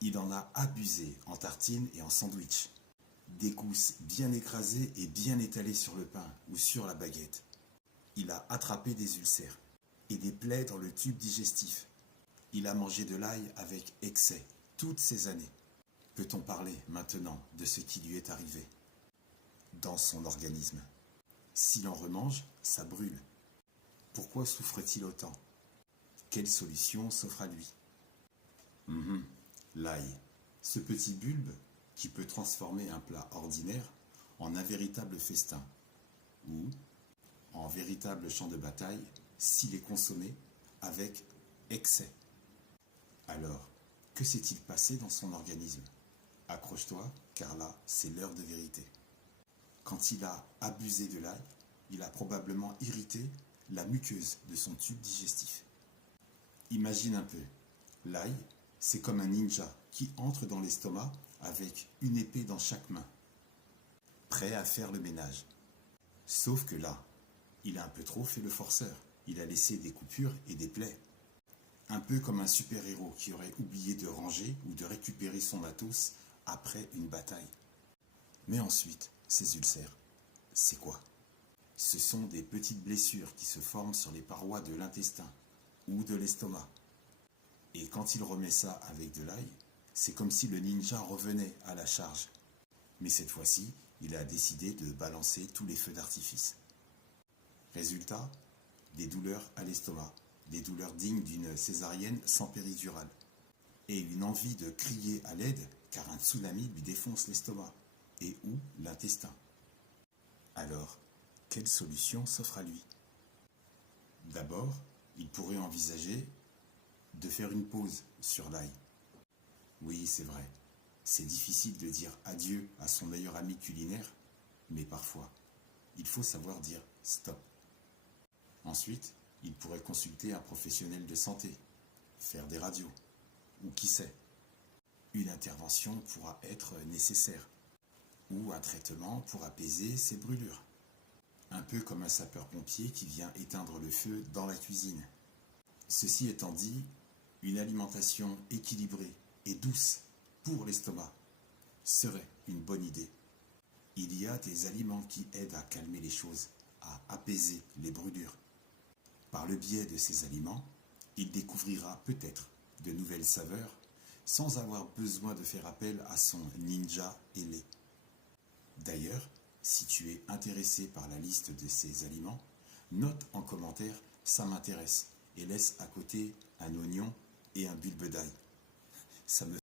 Il en a abusé en tartines et en sandwich. Des gousses bien écrasées et bien étalées sur le pain ou sur la baguette. Il a attrapé des ulcères et des plaies dans le tube digestif. Il a mangé de l'ail avec excès toutes ces années. Peut-on parler maintenant de ce qui lui est arrivé dans son organisme? S'il en remange, ça brûle. Pourquoi souffre-t-il autant? Quelle solution s'offre à lui? L'ail, ce petit bulbe qui peut transformer un plat ordinaire en un véritable festin ou en véritable champ de bataille s'il est consommé avec excès. Alors, que s'est-il passé dans son organisme? Accroche-toi, car là, c'est l'heure de vérité. Quand il a abusé de l'ail, il a probablement irrité la muqueuse de son tube digestif. Imagine un peu, l'ail, c'est comme un ninja qui entre dans l'estomac avec une épée dans chaque main, prêt à faire le ménage. Sauf que là, il a un peu trop fait le forceur. Il a laissé des coupures et des plaies. Un peu comme un super-héros qui aurait oublié de ranger ou de récupérer son matos après une bataille. Mais ensuite, ces ulcères, c'est quoi? Ce sont des petites blessures qui se forment sur les parois de l'intestin ou de l'estomac. Et quand il remet ça avec de l'ail, c'est comme si le ninja revenait à la charge. Mais cette fois-ci, il a décidé de balancer tous les feux d'artifice. Résultat, des douleurs à l'estomac, des douleurs dignes d'une césarienne sans péridurale. Et une envie de crier à l'aide car un tsunami lui défonce l'estomac et ou l'intestin. Alors, quelle solution s'offre à lui? D'abord, il pourrait envisager de faire une pause sur l'ail. Oui, c'est vrai, c'est difficile de dire adieu à son meilleur ami culinaire, mais parfois, il faut savoir dire stop. Ensuite, il pourrait consulter un professionnel de santé, faire des radios, ou qui sait, une intervention pourra être nécessaire, ou un traitement pour apaiser ses brûlures. Un peu comme un sapeur-pompier qui vient éteindre le feu dans la cuisine. Ceci étant dit, une alimentation équilibrée et douce pour l'estomac serait une bonne idée. Il y a des aliments qui aident à calmer les choses, à apaiser les brûlures. Par le biais de ces aliments, il découvrira peut-être de nouvelles saveurs sans avoir besoin de faire appel à son ninja ailé. D'ailleurs, si tu es intéressé par la liste de ces aliments, note en commentaire « ça m'intéresse » et laisse à côté un oignon et un bulbe d'ail. Ça me